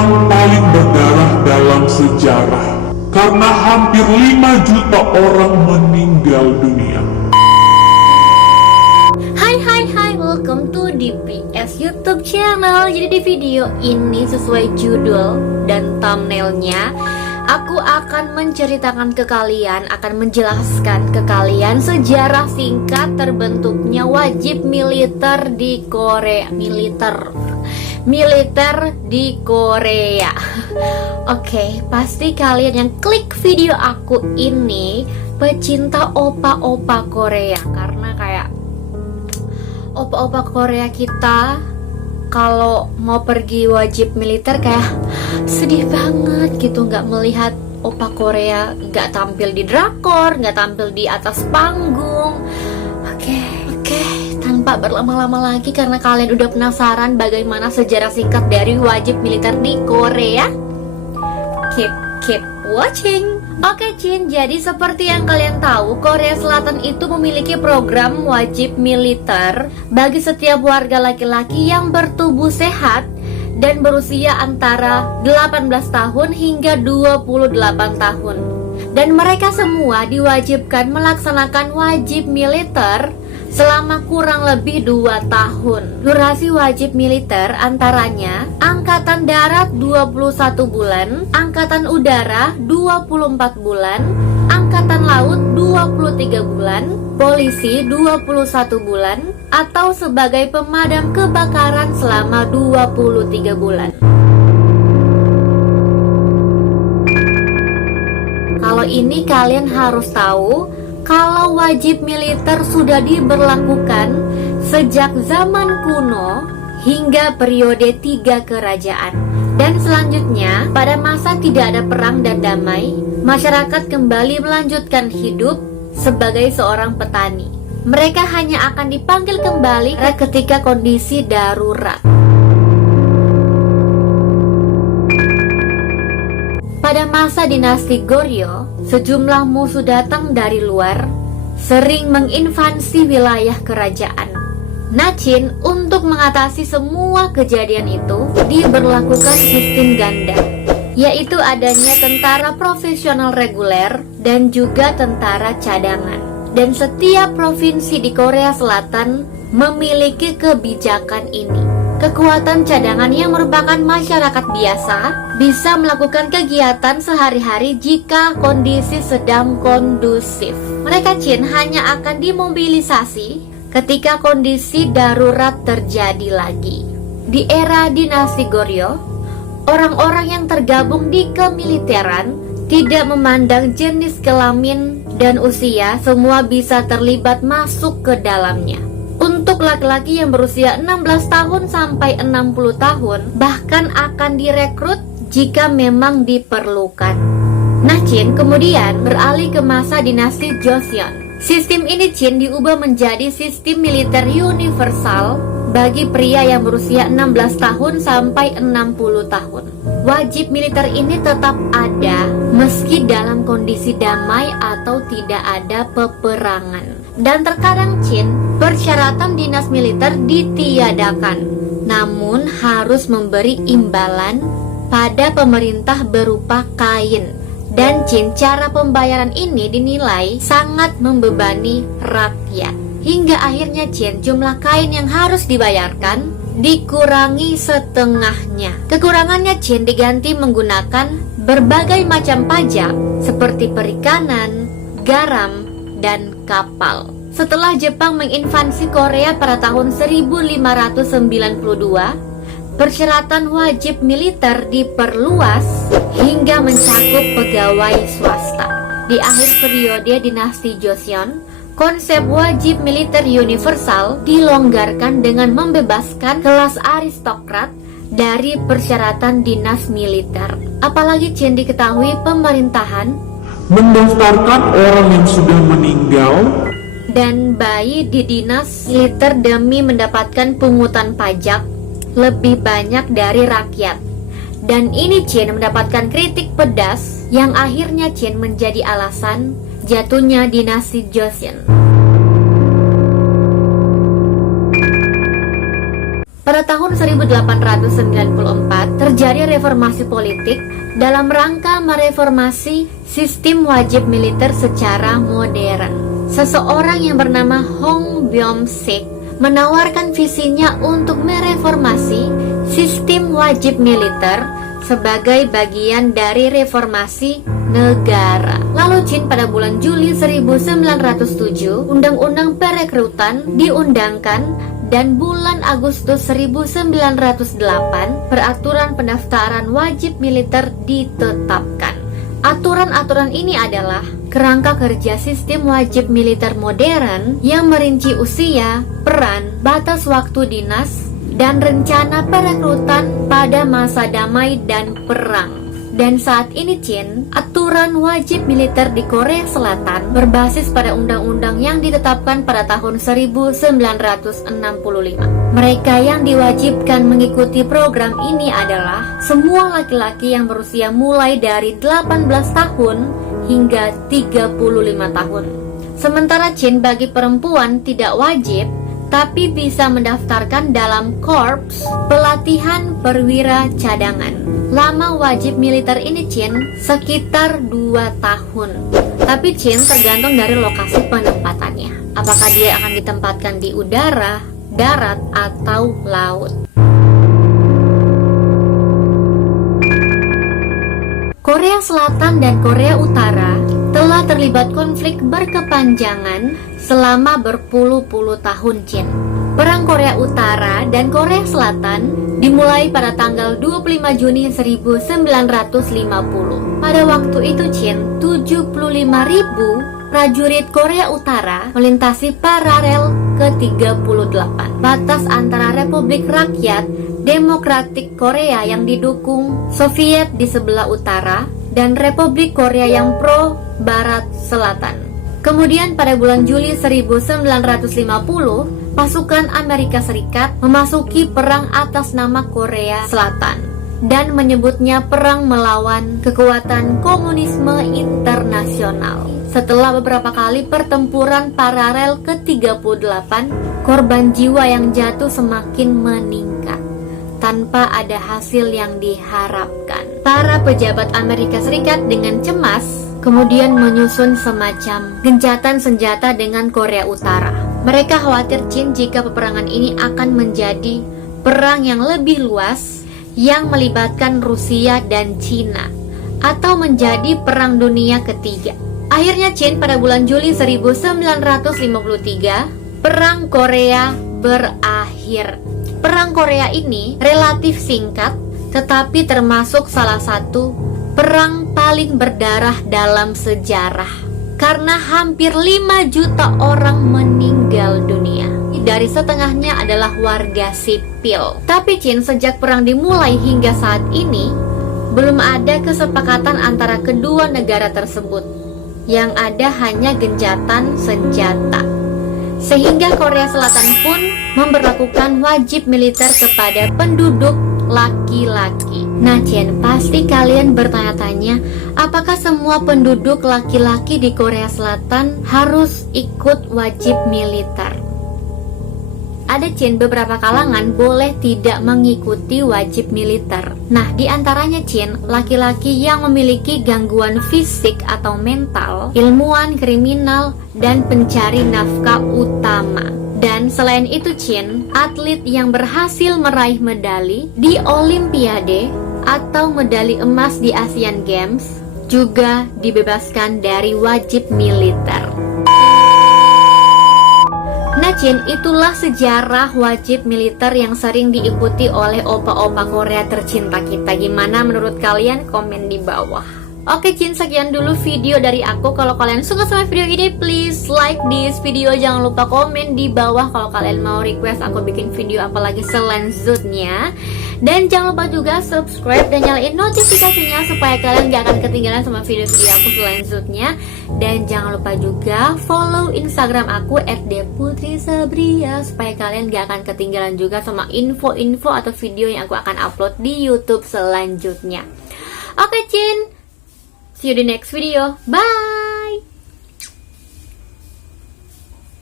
perang paling berdarah dalam sejarah karena hampir 5 juta orang meninggal dunia. Hai, welcome to DPS YouTube channel. Jadi di video ini sesuai judul dan thumbnailnya, aku akan menceritakan ke kalian, akan menjelaskan ke kalian sejarah singkat terbentuknya wajib militer di Korea. Militer di Korea. Oke, pasti kalian yang klik video aku ini pecinta opa-opa Korea, karena kayak opa-opa Korea kita kalau mau pergi wajib militer kayak sedih banget gitu, nggak melihat opa Korea nggak tampil di drakor, nggak tampil di atas panggung. Oke, tanpa berlama-lama lagi, karena kalian udah penasaran bagaimana sejarah singkat dari wajib militer di Korea, keep watching. Oke Cin, jadi seperti yang kalian tahu, Korea Selatan itu memiliki program wajib militer bagi setiap warga laki-laki yang bertubuh sehat dan berusia antara 18 tahun hingga 28 tahun. Dan mereka semua diwajibkan melaksanakan wajib militer selama kurang lebih 2 tahun. Durasi wajib militer antaranya Angkatan Darat 21 bulan, Angkatan Udara 24 bulan, Angkatan Laut 23 bulan, Polisi 21 bulan, atau sebagai pemadam kebakaran selama 23 bulan. Kalau ini kalian harus tahu, kalau wajib militer sudah diberlakukan sejak zaman kuno hingga periode 3 kerajaan. Dan selanjutnya, pada masa tidak ada perang dan damai, masyarakat kembali melanjutkan hidup sebagai seorang petani. Mereka hanya akan dipanggil kembali ketika kondisi darurat. Pada masa dinasti Goryeo, sejumlah musuh datang dari luar, sering menginvasi wilayah kerajaan. Chin, untuk mengatasi semua kejadian itu, diberlakukan sistem ganda, yaitu adanya tentara profesional reguler dan juga tentara cadangan. Dan setiap provinsi di Korea Selatan memiliki kebijakan ini. Kekuatan cadangan yang merupakan masyarakat biasa bisa melakukan kegiatan sehari-hari jika kondisi sedang kondusif. Mereka Chin hanya akan dimobilisasi ketika kondisi darurat terjadi lagi. Di era dinasti Goryeo, orang-orang yang tergabung di kemiliteran tidak memandang jenis kelamin dan usia, semua bisa terlibat masuk ke dalamnya. Untuk laki-laki yang berusia 16 tahun sampai 60 tahun bahkan akan direkrut jika memang diperlukan. Chin kemudian beralih ke masa dinasti Joseon. Sistem ini Chin diubah menjadi sistem militer universal bagi pria yang berusia 16 tahun sampai 60 tahun. Wajib militer ini tetap ada meski dalam kondisi damai atau tidak ada peperangan. Dan terkadang Chin, persyaratan dinas militer ditiadakan, namun harus memberi imbalan pada pemerintah berupa kain. Dan Chin, cara pembayaran ini dinilai sangat membebani rakyat. Hingga akhirnya Chin, jumlah kain yang harus dibayarkan dikurangi setengahnya. Kekurangannya Chin diganti menggunakan berbagai macam pajak seperti perikanan, garam, dan kapal. Setelah Jepang menginvasi Korea pada tahun 1592, persyaratan wajib militer diperluas hingga mencakup pegawai swasta. Di akhir periode dinasti Joseon, konsep wajib militer universal dilonggarkan dengan membebaskan kelas aristokrat dari persyaratan dinas militer. Apalagi Chin diketahui pemerintahan Mendaftarkan orang yang sudah meninggal dan bayi di dinas militer demi mendapatkan pungutan pajak lebih banyak dari rakyat. Dan ini Chin mendapatkan kritik pedas yang akhirnya Chin menjadi alasan jatuhnya dinasti Joseon. Pada tahun 1894 terjadi reformasi politik dalam rangka mereformasi sistem wajib militer secara modern. Seseorang yang bernama Hong Byung-sik menawarkan visinya untuk mereformasi sistem wajib militer sebagai bagian dari reformasi negara. Lalu Chin pada bulan Juli 1907, Undang-Undang Perekrutan diundangkan dan bulan Agustus 1908, peraturan pendaftaran wajib militer ditetapkan. Aturan-aturan ini adalah kerangka kerja sistem wajib militer modern yang merinci usia, peran, batas waktu dinas, dan rencana perekrutan pada masa damai dan perang. Dan saat ini Chin, aturan wajib militer di Korea Selatan berbasis pada undang-undang yang ditetapkan pada tahun 1965. Mereka yang diwajibkan mengikuti program ini adalah semua laki-laki yang berusia mulai dari 18 tahun hingga 35 tahun. Sementara Chin bagi perempuan tidak wajib, tapi bisa mendaftarkan dalam korps pelatihan perwira cadangan. Lama wajib militer ini Chin sekitar 2 tahun. Tapi Chin tergantung dari lokasi penempatannya. Apakah dia akan ditempatkan di udara, darat, atau laut. Korea Selatan dan Korea Utara telah terlibat konflik berkepanjangan selama berpuluh-puluh tahun Chin. Perang Korea Utara dan Korea Selatan dimulai pada tanggal 25 Juni 1950. Pada waktu itu Chin, 75.000 prajurit Korea Utara melintasi paralel ke-38, batas antara Republik Rakyat Demokratik Korea yang didukung Soviet di sebelah utara dan Republik Korea yang pro Barat Selatan. Kemudian pada bulan Juli 1950, pasukan Amerika Serikat memasuki perang atas nama Korea Selatan dan menyebutnya perang melawan kekuatan komunisme internasional. Setelah beberapa kali pertempuran paralel ke-38, korban jiwa yang jatuh semakin meningkat tanpa ada hasil yang diharapkan. Para pejabat Amerika Serikat dengan cemas kemudian menyusun semacam gencatan senjata dengan Korea Utara. Mereka khawatir Chin jika peperangan ini akan menjadi perang yang lebih luas yang melibatkan Rusia dan Cina, atau menjadi perang dunia ketiga. Akhirnya Chin pada bulan Juli 1953, perang Korea berakhir. Perang Korea ini relatif singkat, tetapi termasuk salah satu perang paling berdarah dalam sejarah karena hampir 5 juta orang meninggal dunia. Dari setengahnya adalah warga sipil. Tapi Chin sejak perang dimulai hingga saat ini belum ada kesepakatan antara kedua negara tersebut. Yang ada hanya gencatan senjata. Sehingga Korea Selatan pun memberlakukan wajib militer kepada penduduk laki-laki. Nah Chin, pasti kalian bertanya-tanya, apakah semua penduduk laki-laki di Korea Selatan harus ikut wajib militer? Ada Chin, beberapa kalangan boleh tidak mengikuti wajib militer. Nah, di antaranya Chin, laki-laki yang memiliki gangguan fisik atau mental, ilmuwan, kriminal, dan pencari nafkah utama. Dan selain itu Chin, atlet yang berhasil meraih medali di Olimpiade atau medali emas di Asian Games juga dibebaskan dari wajib militer. Nah Chin, itulah sejarah wajib militer yang sering diikuti oleh opa-opa Korea tercinta kita. Gimana menurut kalian? Komen di bawah. Oke Chin, sekian dulu video dari aku. Kalau kalian suka sama video ini, please like this video. Jangan lupa komen di bawah kalau kalian mau request aku bikin video apalagi selanjutnya. Dan jangan lupa juga subscribe dan nyalain notifikasinya supaya kalian gak akan ketinggalan sama video-video aku selanjutnya. Dan jangan lupa juga follow Instagram aku @deputrisabria supaya kalian gak akan ketinggalan juga sama info-info atau video yang aku akan upload di YouTube selanjutnya. Oke Chin, see you di next video. Bye!